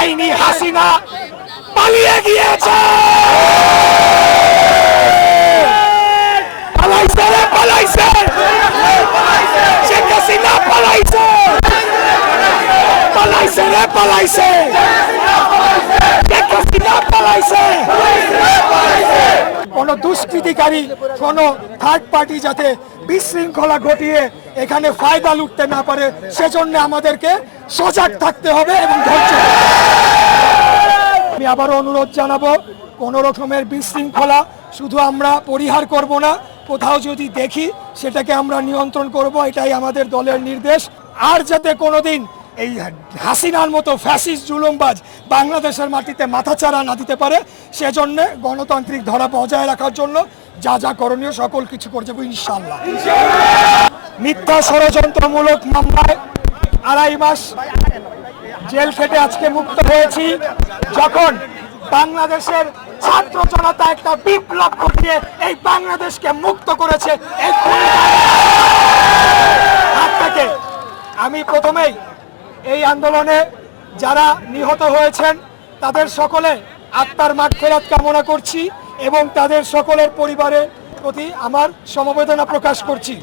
ডাইনি হাসিনা পালিয়ে গিয়েছে। পালাইছে রে, পালাইছে। শেখ হাসিনা পালাইছে। পালাইছে রে, পালাইছে। শেখ হাসিনা কোন দুষ্কৃতিকারী, কোনো থার্ড পার্টি যাতে বিশৃঙ্খলা ঘটিয়ে এখানে ফায়দা লুটতে না পারে, সেজন্য আমাদেরকে সজাগ থাকতে হবে এবং ধৈর্য আমি আবারও অনুরোধ জানাব, কোন রকমের বিশৃঙ্খলা শুধু আমরা পরিহার করব না, কোথাও যদি দেখি সেটাকে আমরা নিয়ন্ত্রণ করব, এটাই আমাদের দলের নির্দেশ। আর যাতে কোনোদিন এই হাসিনার মতো ফ্যাসিস্ট জুলুমবাজ বাংলাদেশের মাটিতে মাথাচাড়া না দিতে পারে, সেজন্য গণতান্ত্রিক ধরা বজায় রাখার জন্য যা যা করণীয় সকল কিছু করে যাব ইনশাল্লাহ মিথ্যা ষড়যন্ত্রমূলক মামলায় আড়াই মাস জেল খেটে আজকে মুক্ত হয়েছি। যখন বাংলাদেশের ছাত্র জনতা একটা বিপ্লব ঘটিয়ে এই বাংলাদেশকে মুক্ত করেছে থেকে আমি প্রথমেই এই আন্দোলনে যারা নিহত হয়েছেন, তাদের সকলে আত্মার মাঠ ফেরাত কামনা করছি এবং তাদের সকলের পরিবারের প্রতি আমার সমবেদনা প্রকাশ করছি।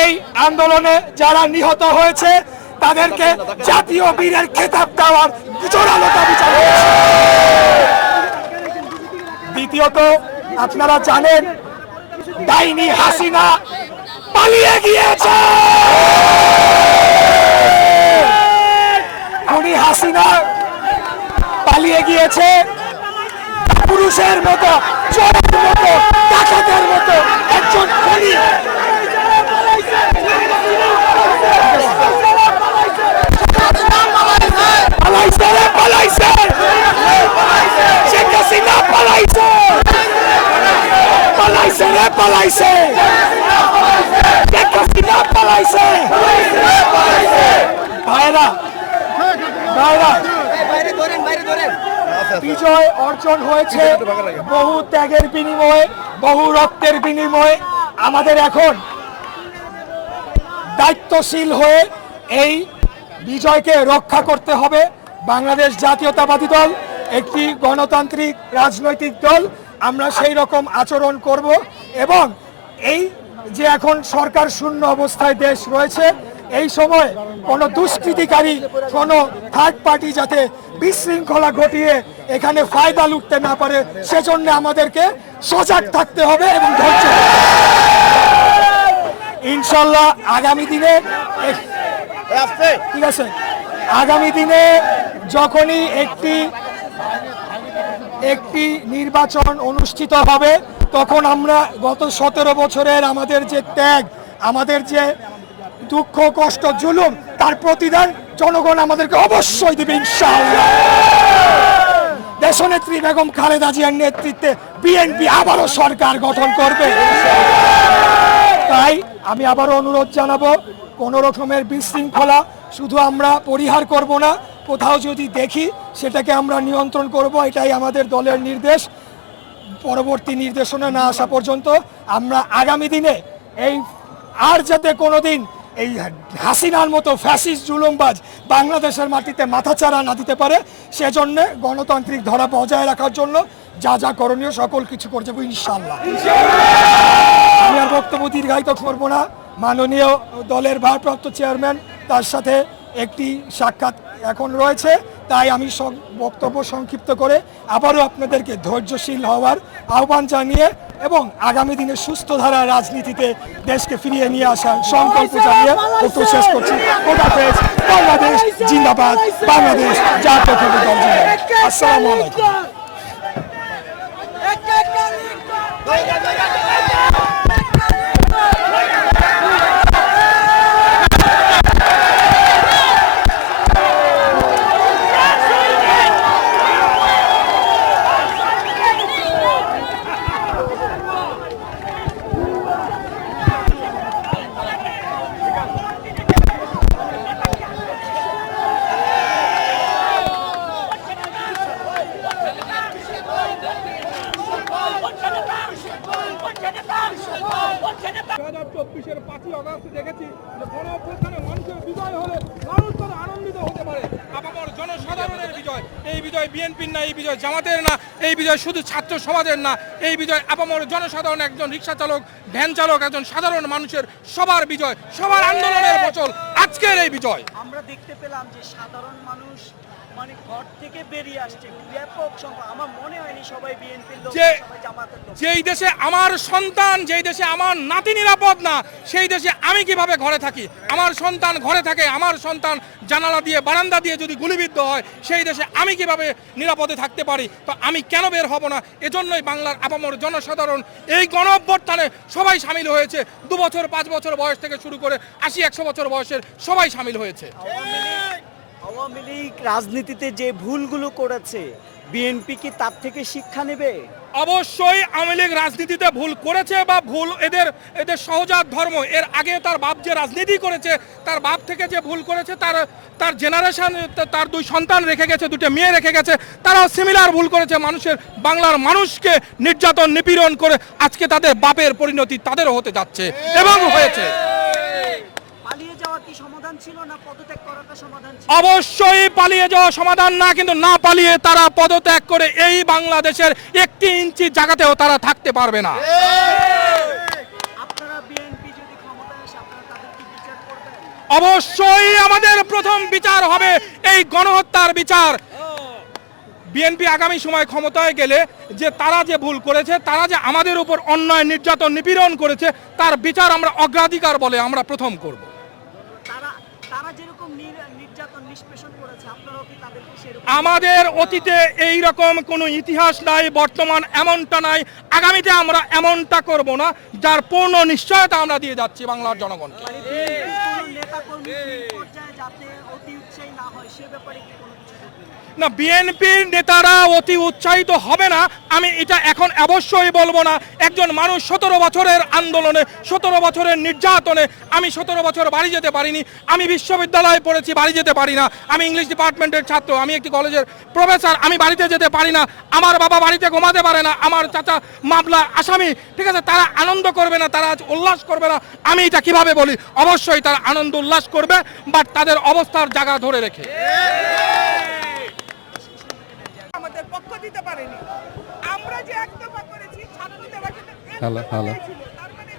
এই আন্দোলনে যারা নিহত হয়েছে, তাদেরকে জাতীয় বীরের খেতাব দেওয়ার জোরালো দাবি জানিয়েছি। দ্বিতীয়ত, আপনারা জানেন, ডাইনি হাসিনা পালিয়ে গিয়েছে! হাসিনা পালিয়ে গিয়েছে। পুরুষের মতো, চোরের মতো, ডাকাতের মতো একজন খুনি। পালাইছে রে, পালাইছে। শেখ হাসিনা পালাইছে। পালাইছে রে, পালাইছে। শেখ হাসিনা ভাইরা বিজয় অর্জন হয়েছে বহু ত্যাগের বিনিময়ে বহু রক্তের বিনিময়ে আমাদের এখন দায়িত্বশীল হয়ে এই বিজয়কে রক্ষা করতে হবে। বাংলাদেশ জাতীয়তাবাদী দল একটি গণতান্ত্রিক রাজনৈতিক দল আমরা সেই রকম আচরণ করব এবং এই যে এখন সরকার শূন্য অবস্থায় দেশ রয়েছে এই সময় কোনো দুষ্কৃতিকারী, কোনো থার্ড পার্টি যাতে বিশৃঙ্খলা ঘটিয়ে এখানে ফায়দা লুটতে না পারে, সেজন্য আমাদেরকে সজাগ থাকতে হবে এবং ধৈর্য ইনশাল্লাহ আগামী দিনে ঠিক আছে, আগামী দিনে যখনই একটি একটি নির্বাচন অনুষ্ঠিত হবে, তখন আমরা গত সতেরো বছরের আমাদের যে ত্যাগ, আমাদের যে দুঃখ, কষ্ট, জুলুম, তার প্রতিদান জনগণ আমাদেরকে অবশ্যই দেবে, ইনশাআল্লাহ। দেশনেত্রী বেগম খালেদা জিয়ার নেতৃত্বে বিএনপি আবারও সরকার গঠন করবে। তাই আমি আবারও অনুরোধ জানাব, কোন রকমের বিশৃঙ্খলা শুধু আমরা পরিহার করব না, কোথাও যদি দেখি সেটাকে আমরা নিয়ন্ত্রণ করব, এটাই আমাদের দলের নির্দেশ। পরবর্তী নির্দেশনা না আসা পর্যন্ত আমরা আগামী দিনে এই আর যাতে কোনোদিন এই হাসিনার মতো ফ্যাসিস জুলুমবাজ বাংলাদেশের মাটিতে মাথাচাড়া না দিতে পারে, সেজন্য গণতান্ত্রিক ধরা বজায় রাখার জন্য যা যা করণীয় সকল কিছু করে যাব ইনশাল্লাহ আমি আর বক্তব্য দীর্ঘায়িত করব না। মাননীয় দলের ভারপ্রাপ্ত চেয়ারম্যান তার সাথে একটি সাক্ষাৎ এখন রয়েছে। তাই আমি বক্তব্য সংক্ষিপ্ত করে আবারও আপনাদেরকে ধৈর্যশীল হওয়ার আহ্বান জানিয়ে এবং আগামী দিনে সুস্থ ধারা রাজনীতিতে দেশকে ফিরিয়ে নিয়ে আসার সংকল্প জানিয়ে বক্তব্য শেষ করছি। খোদাফেজ বাংলাদেশ জিন্দাবাদ। বাংলাদেশ জাতীয় আসসালামু আলাইকুম। বিএনপির না, এই বিজয় জামাতের না, এই বিজয় শুধু ছাত্র সমাজের না, এই বিজয় আপামর জনসাধারণ একজন রিক্সা চালক, ভ্যান চালক, একজন সাধারণ মানুষের সবার বিজয়, সবার আন্দোলনের ফসল আজকের এই বিজয়। আমরা দেখতে পেলাম যে সাধারণ মানুষ মানে ঘর থেকে বেরিয়ে আসছে। ব্যাপক সংখ্যা আমার মনে হয়নি সবাই বিএনপির লোক জামাতের লোক। যেই দেশে আমার সন্তান যেই দেশে আমার নাতি নিরাপদ না সেই দেশে আমি কীভাবে ঘরে থাকি? আমার সন্তান ঘরে থাকে আমার সন্তান জানালা দিয়ে বারান্দা দিয়ে যদি গুলিবিদ্ধ হয় সেই দেশে আমি কীভাবে নিরাপদে থাকতে পারি? তো আমি কেন বের হব না? এজন্যই বাংলার আপামর জনসাধারণ এই গণ সবাই সামিল হয়েছে। দু বছর পাঁচ বছর বয়স থেকে শুরু করে আশি একশো বছর বয়সের সবাই সামিল হয়েছে। আওয়ামী লীগ রাজনীতিতে যে ভুলগুলো করেছে, বিএনপি কি তার থেকে শিক্ষা নেবে? অবশ্যই আওয়ামী লীগ রাজনীতিতে ভুল করেছে বা ভুল এদের এদের সহজাত ধর্ম, এর আগে তার বাপ যে রাজনীতি করেছে, তার বাপ থেকে যে ভুল করেছে, তার তার জেনারেশন তার দুই সন্তান রেখে গেছে, দুটো মেয়ে রেখে গেছে, তারাও সিমিলার ভুল করেছে। মানুষের, বাংলার মানুষকে নির্যাতন, নিপীড়ন করে আজকে তাদের বাপের পরিণতি তাদেরও হতে যাচ্ছে এবং হয়েছে পালিয়ে যাওয়া কি সমাধান ছিল না পদত্যাগ করাটা সমাধান ছিল অবশ্যই পালিয়ে যাওয়া সমাধান না কিন্তু না পালিয়ে তারা পদত্যাগ করে এই বাংলাদেশের একটি ইঞ্চি জায়গাতেও তারা থাকতে পারবে না। অবশ্যই আমাদের প্রথম বিচার হবে এই গণহত্যার বিচার। বিএনপি আগামী সময় ক্ষমতায় গেলে যে তারা যে ভুল করেছে তারা যে আমাদের উপর অন্যায় নির্যাতন নিপীড়ন করেছে তার বিচার আমরা অগ্রাধিকার বলে আমরা প্রথম করব। আমাদের অতীতে এই রকম কোনো ইতিহাস নাই বর্তমান এমনটা নাই আগামীতে আমরা এমনটা করব না যার পূর্ণ নিশ্চয়তা আমরা দিয়ে যাচ্ছি বাংলার জনগণকে। না, বিএনপির নেতারা অতি উৎসাহিত হবে না, আমি এটা এখন অবশ্যই বলব না। একজন মানুষ সতেরো বছরের আন্দোলনে, সতেরো বছরের নির্যাতনে, আমি সতেরো বছর বাড়ি যেতে পারিনি, আমি বিশ্ববিদ্যালয়ে পড়েছি, বাড়ি যেতে পারি না, আমি ইংলিশ ডিপার্টমেন্টের ছাত্র, আমি একটি কলেজের প্রফেসর, আমি বাড়িতে যেতে পারি না, আমার বাবা বাড়িতে ঘুমাতে পারে না, আমার চাচা মামলা আসামি, ঠিক আছে, তারা আনন্দ করবে না, তারা আজ উল্লাস করবে না, আমি এটা কীভাবে বলি? অবশ্যই তারা আনন্দ উল্লাস করবে বাট তাদের অবস্থার জায়গা ধরে রেখে। দিতে পারেনি। আমরা যে একদফা করেছি ছাত্রদের হ্যালো, হ্যালো। ছিল তার মানে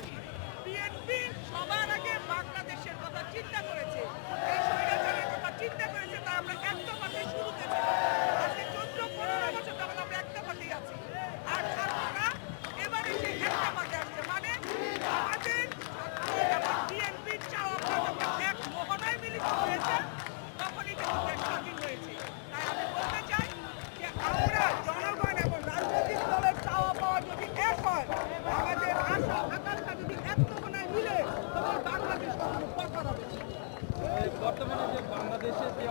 বিএনপি সবার আগে বাংলাদেশের কথা চিন্তা করেছে এই স্বৈরাচারের কথা চিন্তা করেছে তা আমরা একদফাতে শুরুতে ছিল আজকে চোদ্দ পনেরো বছর তখন আমরা একদফাতেই আছি আর ছাত্ররা এবারে সেই একদফাতে আসছে মানে আমাদের বিএনপির চাওয়া পাওয়া এক মোহনায় মিলিত হয়েছে তখনই কিন্তু দেশ স্বাধীন হয়েছে তাই আমি বলতে চাই যে আমরা জনগণ এবং রাজনৈতিক দলের চাওয়া পাওয়া যদি এক হয় আমাদের আশা আকাঙ্ক্ষা যদি এক মোহনায় মিলে তখন বাংলাদেশ কখনো পথ হবে না। বর্তমানে যে বাংলাদেশে যে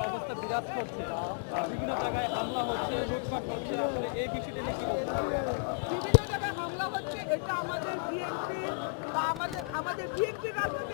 বিরাজ করছে। বিভিন্ন জায়গায় হামলা হচ্ছে, লুটপাট হচ্ছে। আসলে এই বিষয়টা নিয়ে কি বিভিন্ন জায়গায় হামলা হচ্ছে, এটা আমাদের বিএনপি বা আমাদের আমাদের বিএনপি রাজনৈতিক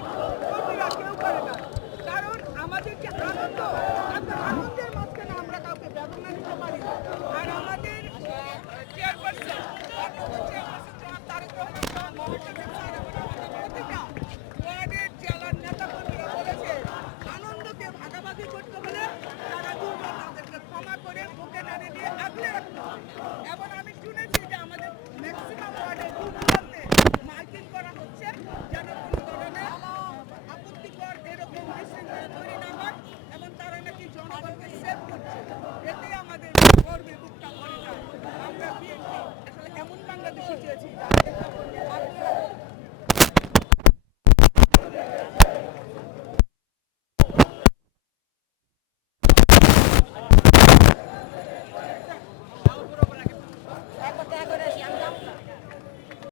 ঠিক আছে।